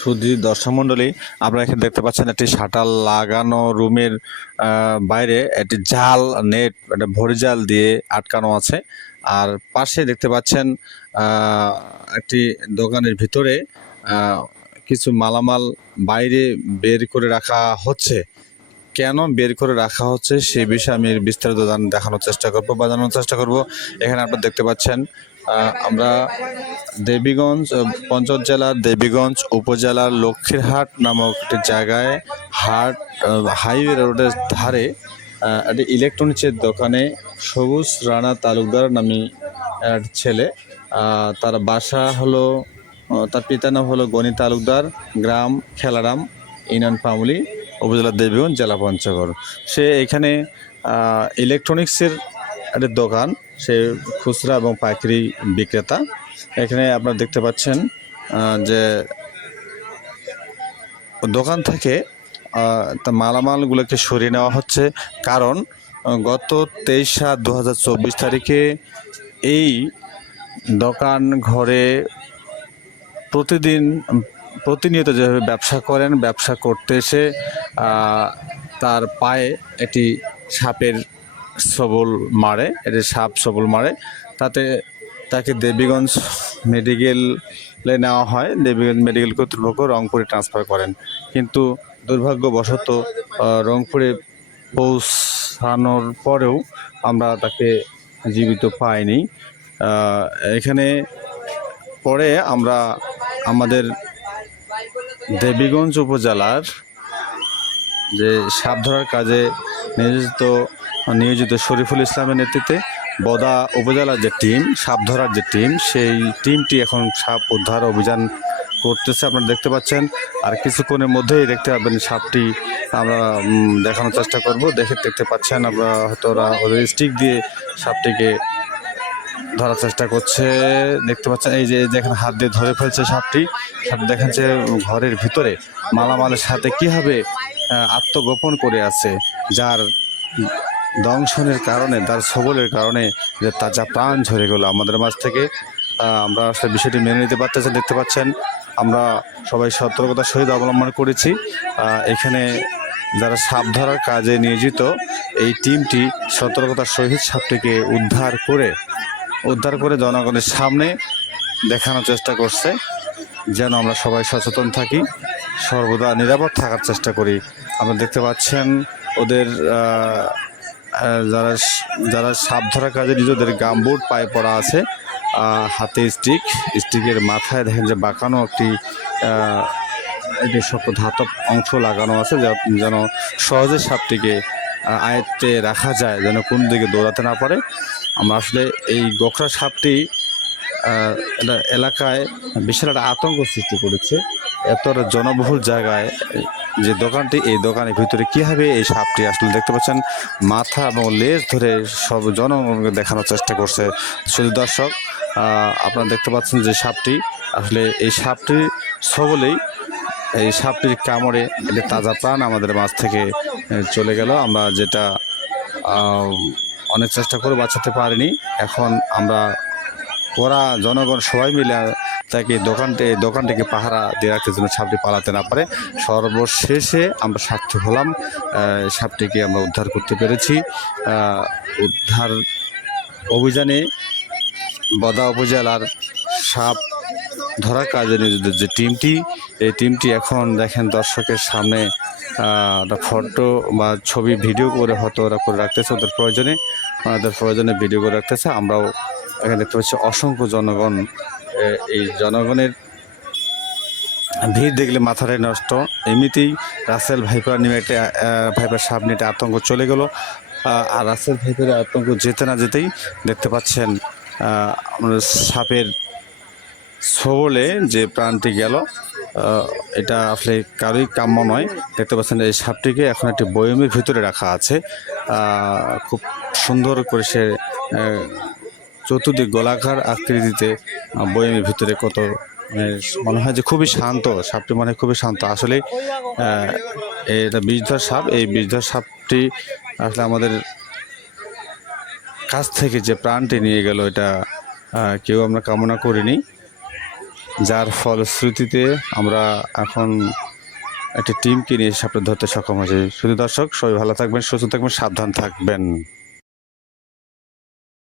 সুধী দর্শক মণ্ডলী, আপনারা এখানে দেখতে পাচ্ছেন একটি শাটার লাগানো রুমের বাইরে একটি জাল নেট, একটা ভরি জাল দিয়ে আটকানো আছে। আর পাশে দেখতে পাচ্ছেন একটি দোকানের ভিতরে কিছু মালামাল বাইরে বের করে রাখা হচ্ছে। কেন বের করে রাখা হচ্ছে সে বিষয়ে আমি বিস্তারিত দেখানোর চেষ্টা করব বা জানানোর চেষ্টা করব। এখানে আপনারা দেখতে পাচ্ছেন আমরা দেবীগঞ্জ, পঞ্চগড় জেলার দেবীগঞ্জ উপজেলার লক্ষ্মীরহাট নামক একটি জায়গায় হাইওয়ে রোডের ধারে একটি ইলেকট্রনিক্সের দোকানে সবুজ রানা তালুকদার নামী এক ছেলে, তার বাসা হলো, তার পিতার নাম হলো গণি তালুকদার, গ্রাম খেলারাম, ইউনিয়ন পামুলি, উপজেলা দেবীগঞ্জ, জেলা পঞ্চগড়। সে এখানে ইলেকট্রনিক্সের একটা দোকান, সে খুচরা এবং পাইকারি বিক্রেতা। এখানে আপনারা দেখতে পাচ্ছেন যে দোকান থেকে মালামালগুলোকে সরিয়ে নেওয়া হচ্ছে। কারণ গত 23/7/2024 তারিখে এই দোকান ঘরে প্রতিনিয়ত যেভাবে ব্যবসা করেন, ব্যবসা করতে এসে তার পায়ে একটি সাপের সবল মারে, এটি সাপ সবল মারে। তাকে দেবীগঞ্জ মেডিকেলে নেওয়া হয়। দেবীগঞ্জ মেডিকেল কর্তৃপক্ষ রংপুরে ট্রান্সফার করেন, কিন্তু দুর্ভাগ্যবশত রংপুরে পৌঁছানোর পরেও আমরা তাকে জীবিত পাইনি। এখানে পরে আমরা আমাদের দেবীগঞ্জ উপজেলার যে সাপ ধরার কাজে নিয়োজিত শরীফুল ইসলামের নেতৃত্বে বদা উপজেলার যে টিম, সাপ ধরার যে টিম, সেই টিমটি এখন সাপ উদ্ধার অভিযান করতেছে। আপনারা দেখতে পাচ্ছেন, আর কিছুক্ষণের মধ্যেই দেখতে পাবেন সাপটি আমরা দেখানোর চেষ্টা করব। দেখতে পাচ্ছেন আপনারা, হয়তো ওদের স্টিক দিয়ে সাপটিকে ধরার চেষ্টা করছে। দেখতে পাচ্ছেন এই যে দেখেন, হাত দিয়ে ধরে ফেলছে সাপটি। দেখেন যে ঘরের ভিতরে মালামালের সাথে কীভাবে আত্মগোপন করে আছে, যার দংশনের কারণে, তার সবলের কারণে যে তাজা প্রাণ ঝরে গেল আমাদের মাঝ থেকে। আমরা আসলে বিষয়টি মেনে নিতে পারতেছি। দেখতে পাচ্ছেন আমরা সবাই সতর্কতার সহিত অবলম্বন করেছি। এখানে যারা সাপ ধরার কাজে নিয়োজিত এই টিমটি সতর্কতার সহিত সাপটিকে উদ্ধার করে জনগণের সামনে দেখানোর চেষ্টা করছে, যেন আমরা সবাই সচেতন থাকি, সর্বদা নিরাপদ থাকার চেষ্টা করি। আপনারা দেখতে পাচ্ছেন ওদের যারা সাপ ধরার কাজে নিজেদের গামবুট পায়ে পড়া আছে, হাতে স্টিকের মাথায় দেখেন যে বাঁকানো একটি শক্ত ধাতব অংশ লাগানো আছে, যেন সহজে সাপটিকে আয়ত্তে রাখা যায়, যেন কোন দিকে দৌড়াতে না পারে। আমরা আসলে এই গোখরা সাপটি এলাকায় বিশাল একটা আতঙ্ক সৃষ্টি করেছে। এত জনবহুল জায়গায় যে দোকানটি, এই দোকানের ভিতরে কীভাবে এই সাপটি আসলে দেখতে পাচ্ছেন মাথা এবং লেজ ধরে সব জনগণকে দেখানোর চেষ্টা করছে। শুধু দর্শক, আপনারা দেখতে পাচ্ছেন যে সাপটি আসলে, এই সাপটির সবলেই, এই সাপটির কামড়ে এটা তাজা প্রাণ আমাদের মাঝ থেকে চলে গেল। আমরা যেটা অনেক চেষ্টা করে বাঁচাতে পারিনি। এখন আমরা জনগণ সবাই মিলে তাকে দোকানটিকে পাহারা দিয়ে রাখতে, যেন সাপটি পালাতে না পারে। সর্বশেষে আমরা সার্থক হলাম, সাপটিকে আমরা উদ্ধার করতে পেরেছি। উদ্ধার অভিযানে বদা উপজেলার সাপ ধরার কাজে নিয়োজিত যে টিমটি, এই টিমটি এখন দেখেন দর্শকের সামনে ফটো বা ছবি ভিডিও করে হয়তো ওরা করে রাখতেছে, ওদের প্রয়োজনে ভিডিও করে রাখতেছে। আমরাও এখানে দেখতে পাচ্ছি অসংখ্য জনগণ। এই জনগণের ভিড় দেখলে মাথাটাই নষ্ট। এমনিতেই রাসেল ভাইপার সাপ নিয়ে আতঙ্ক চলে গেল। আর রাসেল ভাইপারের আতঙ্ক যেতে না যেতেই দেখতে পাচ্ছেন সাপের সবলে যে প্রাণটি গেল, এটা আসলে কারোই কাম্য নয়। দেখতে পাচ্ছেন এই সাপটিকে এখন একটি বয়মের ভিতরে রাখা আছে। খুব সুন্দর করে সে চতুর্দিক গোলাকার আকৃতিতে বয়মের ভিতরে, কত মনে হয় যে খুবই শান্ত সাপটি, মনে হয় খুবই শান্ত। আসলে এটা বিষধর সাপ। এই বিষধর সাপটি আসলে আমাদের কাছ থেকে যে প্রাণটি নিয়ে গেল, এটা কেউ আমরা কামনা করিনি। যার ফলশ্রুতিতে আমরা এখন একটি টিমকে নিয়ে সাপটা ধরতে সক্ষম হয়েছি। শুধু দর্শক সবাই ভালো থাকবেন, সুস্থ থাকবেন, সাবধান থাকবেন।